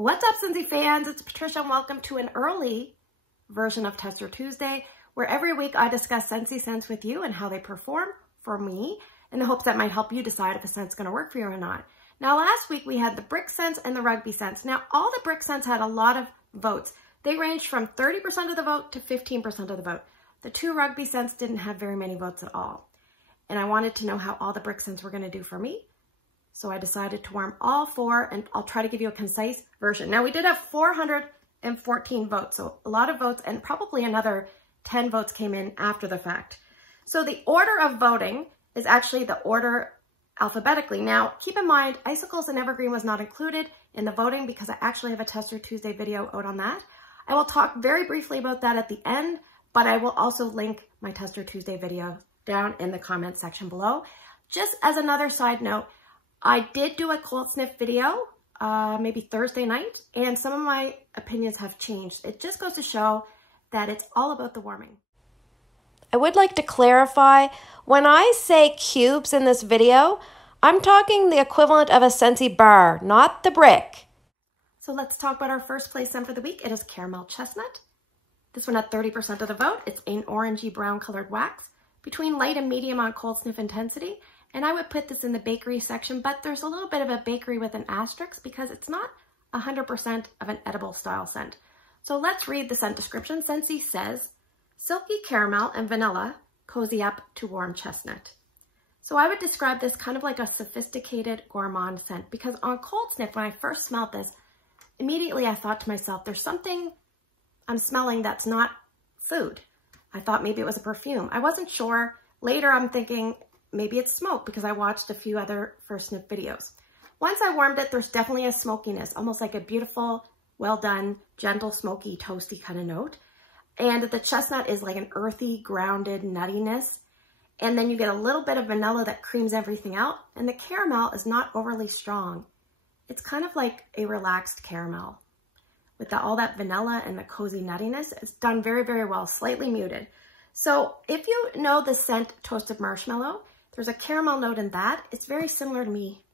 What's up, Scentsy fans? It's Patricia and welcome to an early version of Tester Tuesday, where every week I discuss Scentsy scents with you and how they perform for me in the hopes that might help you decide if a scent's going to work for you or not. Now, last week we had the brick scents and the rugby scents. Now, all the brick scents had a lot of votes. They ranged from 30% of the vote to 15% of the vote. The two rugby scents didn't have very many votes at all. And I wanted to know how all the brick scents were going to do for me. So I decided to warm all four, and I'll try to give you a concise version. Now, we did have 414 votes, so a lot of votes, and probably another 10 votes came in after the fact. So the order of voting is actually the order alphabetically. Now, keep in mind, Icicles and Evergreen was not included in the voting because I actually have a Tester Tuesday video out on that. I will talk very briefly about that at the end, but I will also link my Tester Tuesday video down in the comment section below. Just as another side note, I did do a cold sniff video maybe Thursday night, and some of my opinions have changed. It just goes to show that it's all about the warming. I would like to clarify, when I say cubes in this video, I'm talking the equivalent of a Scentsy bar, not the brick. So let's talk about our first place scent for the week. It is Caramel Chestnut. This one had 30% of the vote. It's an orangey brown colored wax between light and medium on cold sniff intensity. And I would put this in the bakery section, but there's a little bit of a bakery with an asterisk because it's not 100% of an edible style scent. So let's read the scent description. Scentsy says, silky caramel and vanilla cozy up to warm chestnut. So I would describe this kind of like a sophisticated gourmand scent because on cold sniff, when I first smelled this, immediately I thought to myself, there's something I'm smelling that's not food. I thought maybe it was a perfume. I wasn't sure. Later I'm thinking maybe it's smoke because I watched a few other first sniff videos. Once I warmed it, there's definitely a smokiness, almost like a beautiful, well done, gentle, smoky, toasty kind of note. And the chestnut is like an earthy, grounded nuttiness. And then you get a little bit of vanilla that creams everything out. And the caramel is not overly strong. It's kind of like a relaxed caramel. With all that vanilla and the cozy nuttiness, it's done very, very well, slightly muted. So if you know the scent Toasted Marshmallow, there's a caramel note in that. It's very similar to me.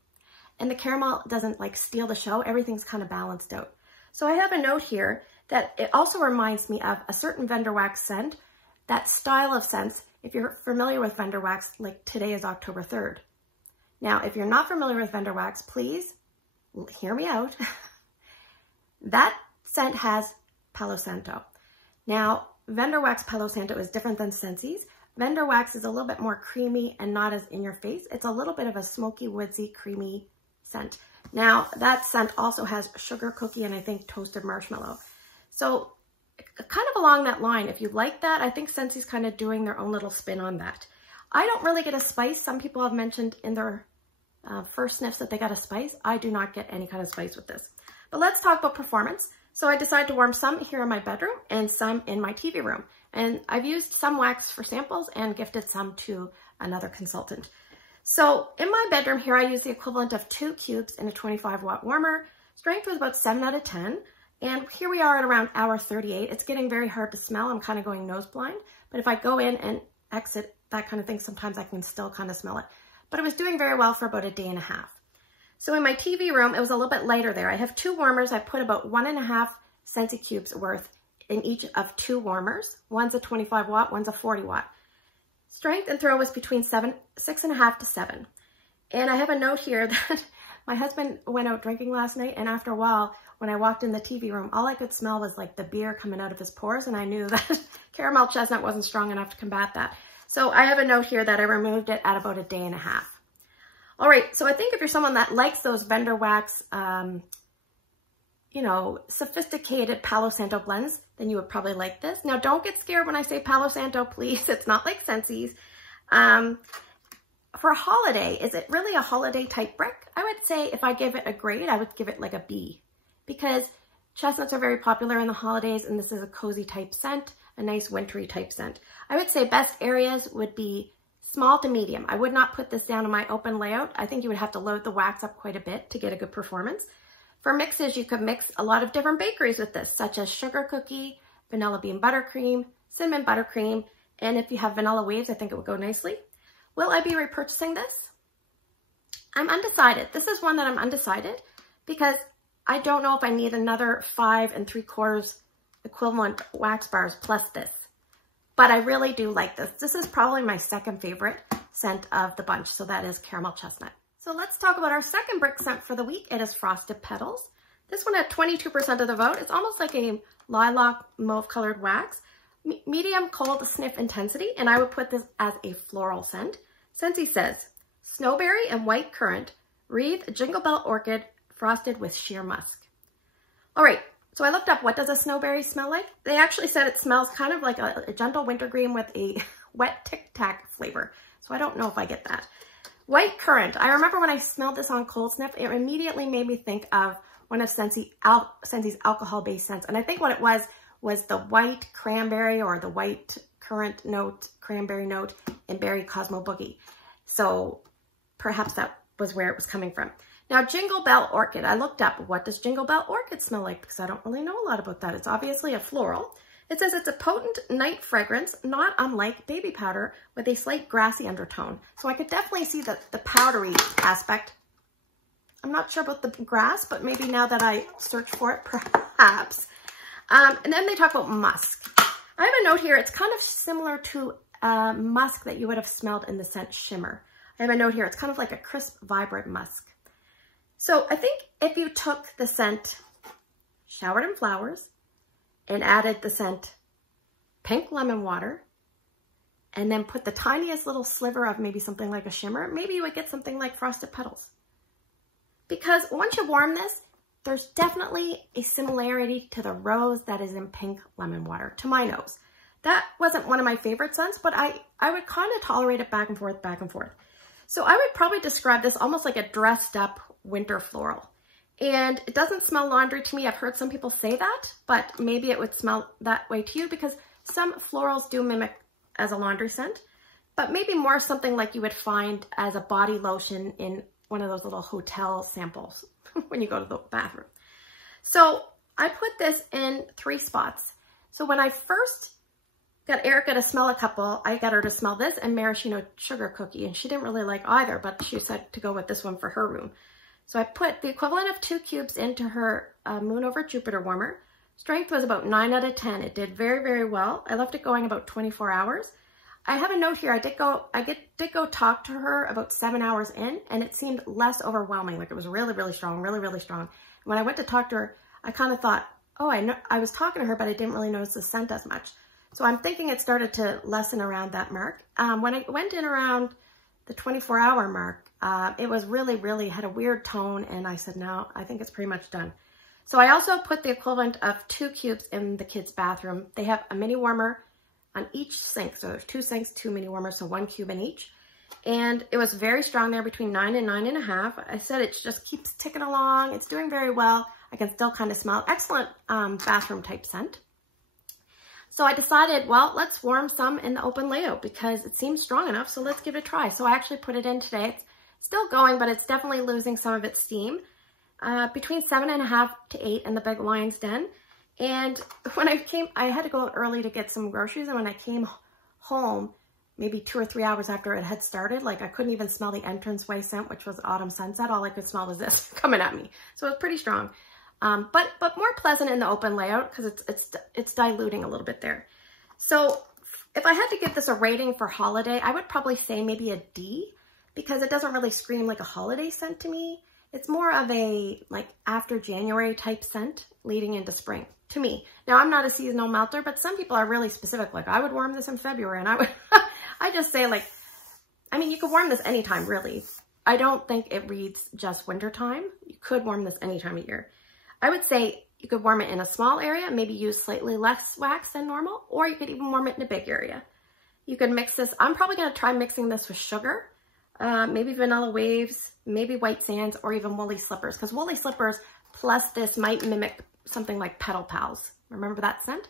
And the caramel doesn't like steal the show. Everything's kind of balanced out. So I have a note here that it also reminds me of a certain vendor wax scent, that style of scents. If you're familiar with vendor wax, like today is October 3rd. Now, if you're not familiar with vendor wax, please hear me out. That scent has Palo Santo. Now, vendor wax Palo Santo is different than Scentsy's. Vendor wax is a little bit more creamy and not as in your face. It's a little bit of a smoky, woodsy, creamy scent. Now, that scent also has sugar cookie and I think toasted marshmallow. So kind of along that line, if you like that, I think Scentsy's kind of doing their own little spin on that. I don't really get a spice. Some people have mentioned in their first sniffs that they got a spice. I do not get any kind of spice with this. But let's talk about performance. So I decided to warm some here in my bedroom and some in my TV room. And I've used some wax for samples and gifted some to another consultant. So in my bedroom here, I use the equivalent of 2 cubes in a 25-watt warmer. Strength was about 7 out of 10. And here we are at around hour 38. It's getting very hard to smell. I'm kind of going nose blind. But if I go in and exit, that kind of thing, sometimes I can still kind of smell it. But it was doing very well for about a day and a half. So in my TV room, it was a little bit lighter there. I have 2 warmers. I put about 1.5 Scentsy cubes worth in each of 2 warmers. One's a 25 watt, one's a 40 watt. Strength and throw was between 6.5 to 7. And I have a note here that my husband went out drinking last night, and after a while, when I walked in the TV room, all I could smell was like the beer coming out of his pores, and I knew that caramel chestnut wasn't strong enough to combat that. So I have a note here that I removed it at about a day and a half. All right, so I think if you're someone that likes those vendor wax, you know, sophisticated Palo Santo blends, then you would probably like this. Now, don't get scared when I say Palo Santo, please. It's not like Scentsy's. For a holiday, is it really a holiday type brick? I would say if I give it a grade, I would give it like a B, because chestnuts are very popular in the holidays, and this is a cozy type scent, a nice wintry type scent. I would say best areas would be small to medium. I would not put this down in my open layout. I think you would have to load the wax up quite a bit to get a good performance. For mixes, you could mix a lot of different bakeries with this, such as sugar cookie, vanilla bean buttercream, cinnamon buttercream, and if you have vanilla waves, I think it would go nicely. Will I be repurchasing this? I'm undecided. This is one that I'm undecided because I don't know if I need another 5 3/4 equivalent wax bars plus this, but I really do like this. This is probably my second favorite scent of the bunch, so that is Caramel Chestnut. So let's talk about our second brick scent for the week. It is Frosted Petals. This one had 22% of the vote. It's almost like a lilac mauve colored wax, medium cold sniff intensity, and I would put this as a floral scent. Scentsy says, snowberry and white currant, wreathed jingle bell orchid, frosted with sheer musk. All right, so I looked up what does a snowberry smell like. They actually said it smells kind of like a gentle wintergreen with a wet Tic Tac flavor. So I don't know if I get that. White currant. I remember when I smelled this on cold sniff, it immediately made me think of one of Scentsy's alcohol-based scents. And I think what it was the white cranberry or the white currant note, cranberry note, and berry Cosmo Boogie. So perhaps that was where it was coming from. Now, Jingle Bell Orchid. I looked up, what does Jingle Bell Orchid smell like? Because I don't really know a lot about that. It's obviously a floral. It says it's a potent night fragrance, not unlike baby powder, with a slight grassy undertone. So I could definitely see the powdery aspect. I'm not sure about the grass, but maybe now that I search for it, perhaps. And then they talk about musk. I have a note here. It's kind of similar to musk that you would have smelled in the scent Shimmer. I have a note here. It's kind of like a crisp, vibrant musk. So I think if you took the scent Showered in Flowers and added the scent Pink Lemon Water and then put the tiniest little sliver of maybe something like a shimmer, maybe you would get something like Frosted Petals. Because once you warm this, there's definitely a similarity to the rose that is in Pink Lemon Water, to my nose. That wasn't one of my favorite scents, but I would kind of tolerate it back and forth, back and forth. So I would probably describe this almost like a dressed up winter floral. And it doesn't smell laundry to me. I've heard some people say that, but maybe it would smell that way to you because some florals do mimic as a laundry scent, but maybe more something like you would find as a body lotion in one of those little hotel samples when you go to the bathroom. So I put this in 3 spots. So when I first got Erica to smell a couple, I got her to smell this and Maraschino Sugar Cookie, and she didn't really like either, but she said to go with this one for her room. So I put the equivalent of 2 cubes into her Moon Over Jupiter warmer. Strength was about 9 out of 10. It did very, very well. I left it going about 24 hours. I have a note here. I did go talk to her about 7 hours in, and it seemed less overwhelming. Like it was really, really strong, really, really strong. When I went to talk to her, I kind of thought, oh, I was talking to her, but I didn't really notice the scent as much. So I'm thinking it started to lessen around that mark. When I went in around the 24-hour mark, it was really, really had a weird tone, and I said, no, I think it's pretty much done. So I also put the equivalent of 2 cubes in the kids' bathroom. They have a mini warmer on each sink. So there's 2 sinks, 2 mini warmers, so 1 cube in each. And it was very strong there between 9 and 9.5. I said it just keeps ticking along. It's doing very well. I can still kind of smell excellent bathroom type scent. So I decided, well, let's warm some in the open layout because it seems strong enough. So let's give it a try. So I actually put it in today. It's still going, but it's definitely losing some of its steam. Between 7.5 to 8 in the big lion's den. And when I had to go out early to get some groceries. And when I came home, maybe 2 or 3 hours after it had started, like I couldn't even smell the entranceway scent, which was Autumn Sunset. All I could smell was this coming at me. So it was pretty strong. But more pleasant in the open layout because it's diluting a little bit there. So if I had to give this a rating for holiday, I would probably say maybe a D because it doesn't really scream like a holiday scent to me. It's more of a like after January type scent leading into spring to me. Now I'm not a seasonal melter, but some people are really specific. Like I would warm this in February and I would, I just say like, I mean, you could warm this anytime really. I don't think it reads just wintertime. You could warm this any time of year. I would say you could warm it in a small area, maybe use slightly less wax than normal, or you could even warm it in a big area. You could mix this. I'm probably going to try mixing this with sugar, maybe vanilla waves, maybe white sands, or even woolly slippers, because woolly slippers plus this might mimic something like Petal Pals. Remember that scent?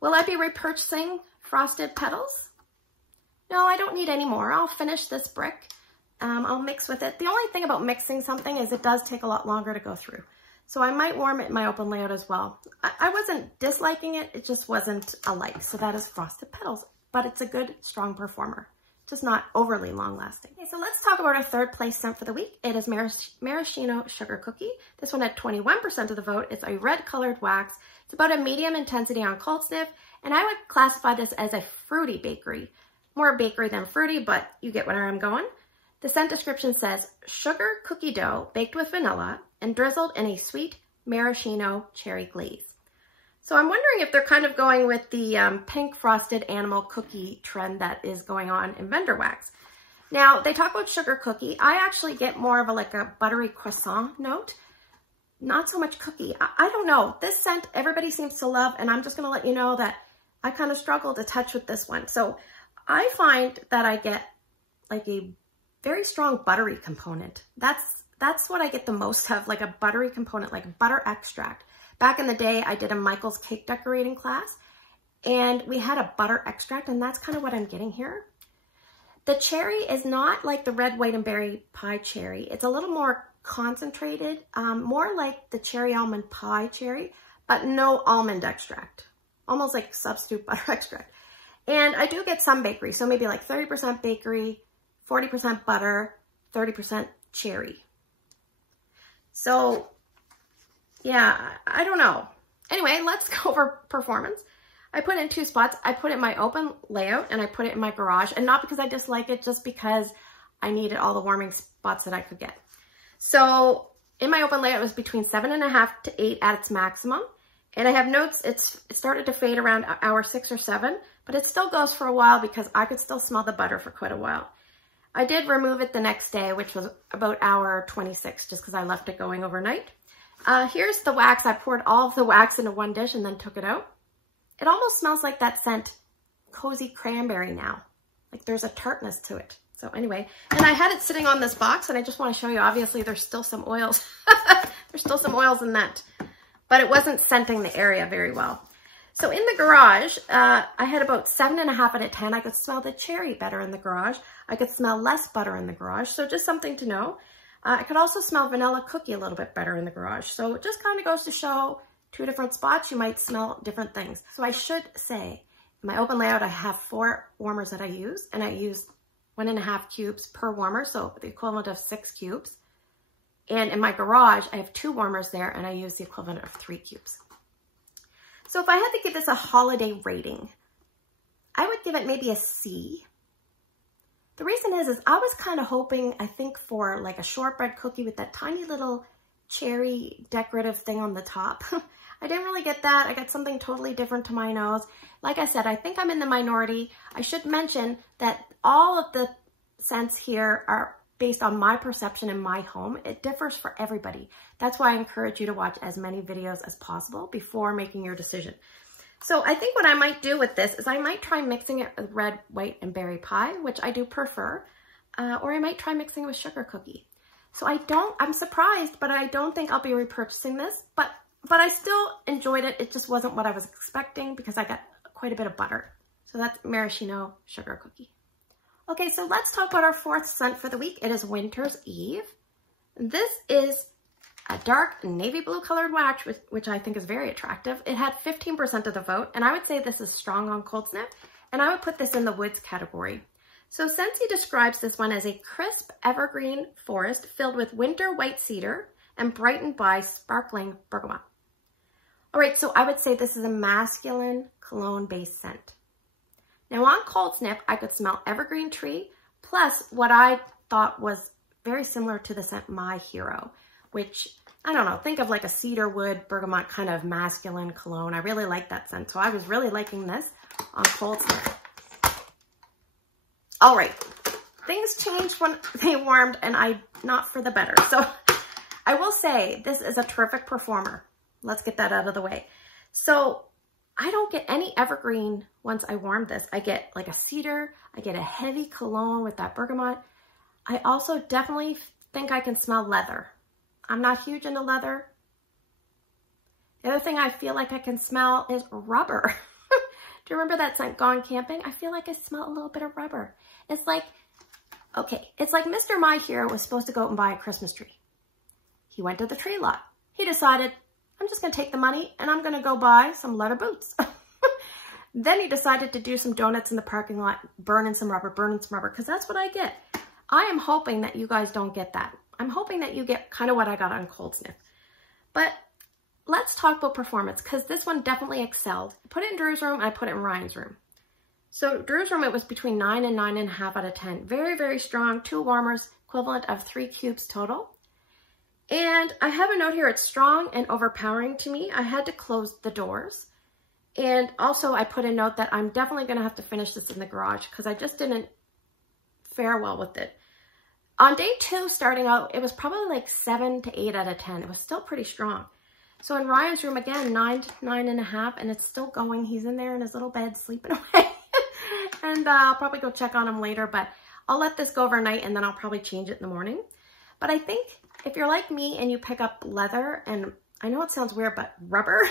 Will I be repurchasing Frosted Petals? No, I don't need any more. I'll finish this brick. I'll mix with it. The only thing about mixing something is it does take a lot longer to go through. So I might warm it in my open layout as well. I wasn't disliking it. It just wasn't a like. So that is Frosted Petals, but it's a good, strong performer just not overly long lasting. Okay, so let's talk about our third place scent for the week. It is Maraschino Sugar Cookie. This one had 21% of the vote. It's a red colored wax. It's about a medium intensity on cold sniff, and I would classify this as a fruity bakery. More bakery than fruity, but you get where I'm going. The scent description says, sugar cookie dough baked with vanilla and drizzled in a sweet maraschino cherry glaze. So I'm wondering if they're kind of going with the pink frosted animal cookie trend that is going on in vendor wax. Now, they talk about sugar cookie. I actually get more of a buttery croissant note. Not so much cookie. I don't know. This scent everybody seems to love, and I'm just going to let you know that I kind of struggle to touch with this one. So I find that I get like a very strong buttery component. That's what I get the most of, like a buttery component, like butter extract. Back in the day, I did a Michael's cake decorating class, and we had a butter extract, and that's kind of what I'm getting here. The cherry is not like the red, white, and berry pie cherry. It's a little more concentrated, more like the cherry almond pie cherry, but no almond extract. Almost like substitute butter extract. And I do get some bakery, so maybe like 30% bakery, 40% butter, 30% cherry. So yeah, I don't know. Anyway, let's go over performance. I put it in 2 spots. I put it in my open layout and I put it in my garage, and not because I dislike it, just because I needed all the warming spots that I could get. So in my open layout, it was between 7.5 to 8 at its maximum. And I have notes, it started to fade around hour 6 or 7, but it still goes for a while because I could still smell the butter for quite a while. I did remove it the next day, which was about hour 26, just because I left it going overnight. Here's the wax. I poured all of the wax into one dish and then took it out. It almost smells like that scent, Cozy Cranberry now. Like there's a tartness to it. So anyway, and I had it sitting on this box, and I just want to show you, obviously there's still some oils. There's still some oils in that, but it wasn't scenting the area very well. So in the garage, I had about 7.5 out of 10. I could smell the cherry better in the garage. I could smell less butter in the garage. So just something to know. I could also smell vanilla cookie a little bit better in the garage. So it just kind of goes to show 2 different spots, you might smell different things. So I should say, in my open layout, I have 4 warmers that I use, and I use 1.5 cubes per warmer, so the equivalent of 6 cubes. And in my garage, I have 2 warmers there, and I use the equivalent of 3 cubes. So if I had to give this a holiday rating, I would give it maybe a C. The reason is I was kind of hoping, I think, for like a shortbread cookie with that tiny little cherry decorative thing on the top. I didn't really get that. I got something totally different to my nose. Like I said, I think I'm in the minority. I should mention that all of the scents here are based on my perception in my home. It differs for everybody. That's why I encourage you to watch as many videos as possible before making your decision. So I think what I might do with this is I might try mixing it with red, white, and berry pie, which I do prefer, or I might try mixing it with sugar cookie. So I'm surprised, but I don't think I'll be repurchasing this, but I still enjoyed it. It just wasn't what I was expecting because I got quite a bit of butter. So that's Maraschino Sugar Cookie. Okay, so let's talk about our 4th scent for the week. It is Winter's Eve. This is a dark navy blue colored wax, which I think is very attractive. It had 15% of the vote, and I would say this is strong on cold sniff, and I would put this in the woods category. So Scentsy describes this one as a crisp evergreen forest filled with winter white cedar and brightened by sparkling bergamot. All right, so I would say this is a masculine cologne-based scent. Now on cold sniff, I could smell evergreen tree, plus what I thought was very similar to the scent My Hero, which, I don't know, think of like a cedar wood bergamot kind of masculine cologne. I really like that scent, so I was really liking this on cold sniff. All right, things changed when they warmed, and not for the better. So I will say this is a terrific performer. Let's get that out of the way. So I don't get any evergreen once I warm this. I get like a cedar, I get a heavy cologne with that bergamot. I also definitely think I can smell leather. I'm not huge into leather. The other thing I feel like I can smell is rubber. Do you remember that scent, Gone Camping? I feel like I smell a little bit of rubber. It's like, okay, it's like Mr. My Hero was supposed to go out and buy a Christmas tree. He went to the tree lot. He decided, I'm just going to take the money and I'm going to go buy some leather boots. Then he decided to do some donuts in the parking lot, burning some rubber, because that's what I get. I am hoping that you guys don't get that. I'm hoping that you get kind of what I got on Cold Sniff. But let's talk about performance, because this one definitely excelled. I put it in Drew's room, I put it in Ryan's room. So Drew's room, it was between 9 and 9.5 out of 10. Very, very strong, 2 warmers, equivalent of 3 cubes total. And I have a note here, it's strong and overpowering to me. I had to close the doors. And also I put a note that I'm definitely gonna have to finish this in the garage because I just didn't fare well with it. On day 2, starting out, it was probably like 7 to 8 out of 10. It was still pretty strong. So in Ryan's room, again, 9 to 9.5, and it's still going. He's in there in his little bed sleeping away. And I'll probably go check on him later, but I'll let this go overnight and then I'll probably change it in the morning. But I think if you're like me and you pick up leather, and I know it sounds weird, but rubber,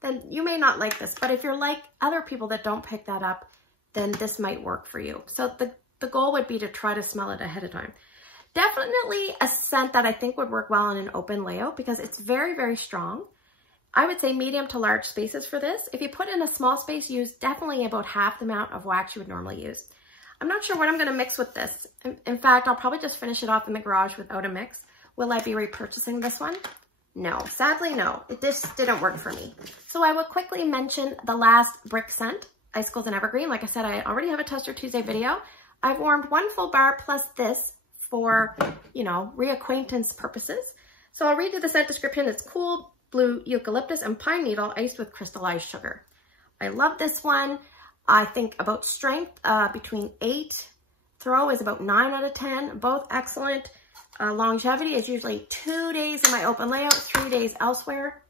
then you may not like this. But if you're like other people that don't pick that up, then this might work for you. So the goal would be to try to smell it ahead of time. Definitely a scent that I think would work well in an open layout because it's very, very strong. I would say medium to large spaces for this. If you put in a small space, use definitely about half the amount of wax you would normally use. I'm not sure what I'm gonna mix with this. In fact, I'll probably just finish it off in the garage without a mix. Will I be repurchasing this one? No, sadly no, it just didn't work for me. So I will quickly mention the last brick scent, Icicles and Evergreen. Like I said, I already have a Tester Tuesday video. I've warmed 1 full bar plus this for, you know, reacquaintance purposes. So I'll read you the scent description. It's cool blue eucalyptus and pine needle iced with crystallized sugar. I love this one. I think about strength between 8. Throw is about 9 out of 10. Both excellent. Longevity is usually 2 days in my open layout, 3 days elsewhere.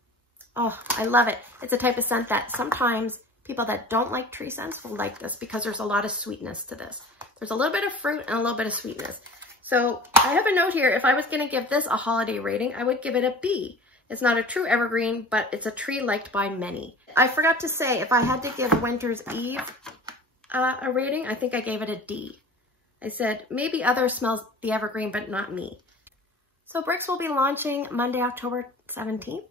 Oh, I love it. It's a type of scent that sometimes people that don't like tree scents will like this because there's a lot of sweetness to this. There's a little bit of fruit and a little bit of sweetness. So I have a note here. If I was going to give this a holiday rating, I would give it a B. It's not a true evergreen, but it's a tree liked by many. I forgot to say, if I had to give Winter's Eve a rating, I think I gave it a D. I said, maybe others smells the evergreen, but not me. So bricks will be launching Monday, October 17th.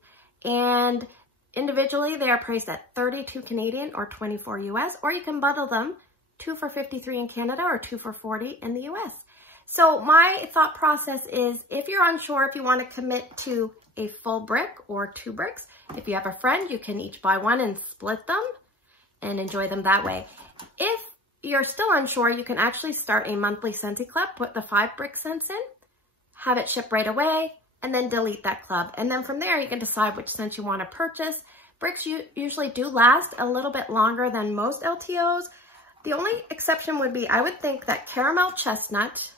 And individually, they are priced at 32 Canadian or 24 US, or you can bundle them 2 for 53 in Canada or 2 for 40 in the US. So my thought process is, if you're unsure if you want to commit to a full brick or 2 bricks, if you have a friend, you can each buy one and split them and enjoy them that way. If you're still unsure, you can actually start a monthly Scentsy club, put the 5 brick scents in, have it shipped right away, and then delete that club. And then from there, you can decide which scent you want to purchase. Bricks usually do last a little bit longer than most LTOs. The only exception would be, I would think that caramel chestnut,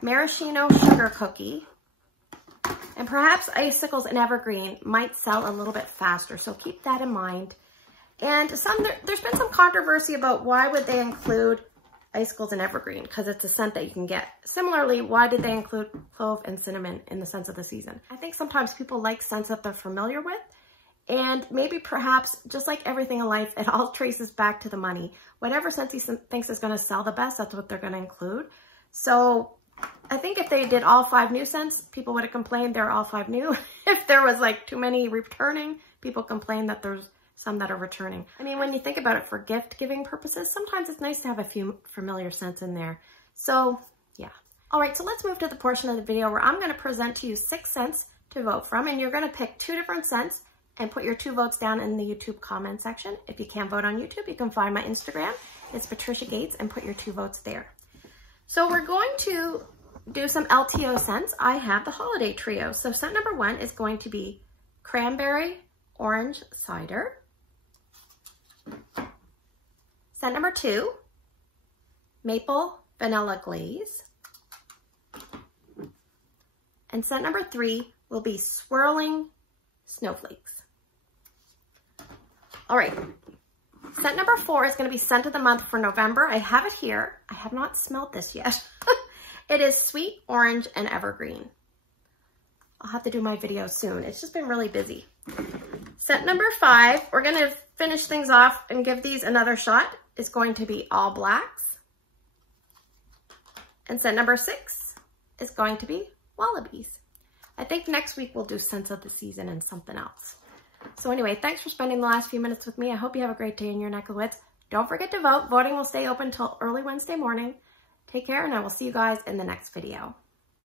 maraschino sugar cookie, and perhaps icicles and evergreen might sell a little bit faster. So keep that in mind. And there's been some controversy about why would they include icicles and evergreen, because it's a scent that you can get. Similarly, why did they include clove and cinnamon in the scents of the season? I think sometimes people like scents that they're familiar with, and maybe perhaps, just like everything in life, it all traces back to the money. Whatever Scentsy thinks is going to sell the best, that's what they're going to include. So I think if they did all 5 new scents, people would have complained they're all 5 new. If there was like too many returning, people complain that there's some that are returning. I mean, when you think about it for gift giving purposes, sometimes it's nice to have a few familiar scents in there. So yeah. All right, so let's move to the portion of the video where I'm going to present to you 6 scents to vote from, and you're going to pick 2 different scents and put your 2 votes down in the YouTube comment section. If you can't vote on YouTube, you can find my Instagram. It's Patricia Gates, and put your 2 votes there. So we're going to do some LTO scents. I have the holiday trio. So scent number 1 is going to be cranberry orange cider. Scent number 2, maple vanilla glaze. And scent number 3 will be swirling snowflakes. All right, scent number 4 is going to be scent of the month for November. I have it here. I have not smelled this yet. It is sweet orange and evergreen. I'll have to do my video soon. It's just been really busy. Scent number 5, we're going to finish things off and give these another shot. It's going to be all blacks. And scent number 6 is going to be wallabies. I think next week we'll do scents of the season and something else. So anyway, thanks for spending the last few minutes with me. I hope you have a great day in your neck of the woods. Don't forget to vote. Voting will stay open until early Wednesday morning. Take care, and I will see you guys in the next video.